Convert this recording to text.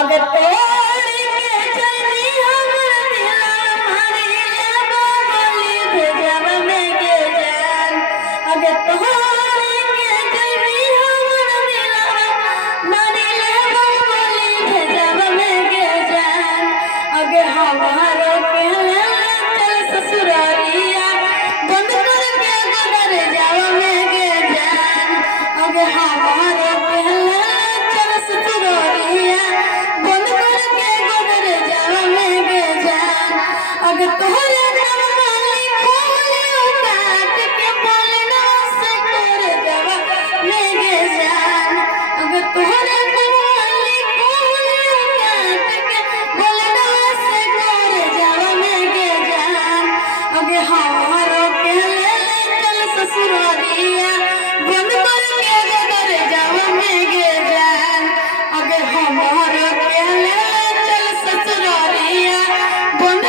अगर तोड़ के चली हमर दिला मारी लेबो बोली भेजब में के जान। अगर तोड़ के चली हमर दिला मारी लेबो बोली भेजब में के जान। अगर हमारो के चल ससुरारिया बंद करके घर जाव में के जान। अगर हमारो के चल ससुरारिया बंद करके घर जाव में के जान। अगर तोहरे नाम वाली खोले काट के बोलना से कर जाव में के जान। अगर तोहरे नाम वाली खोले काट के बोलना से कर जाव में के जान। अगर हमारो के चल ससुरारिया बंद करके घर जाव में के जान। अगर हमारो के चल ससुरारिया बंद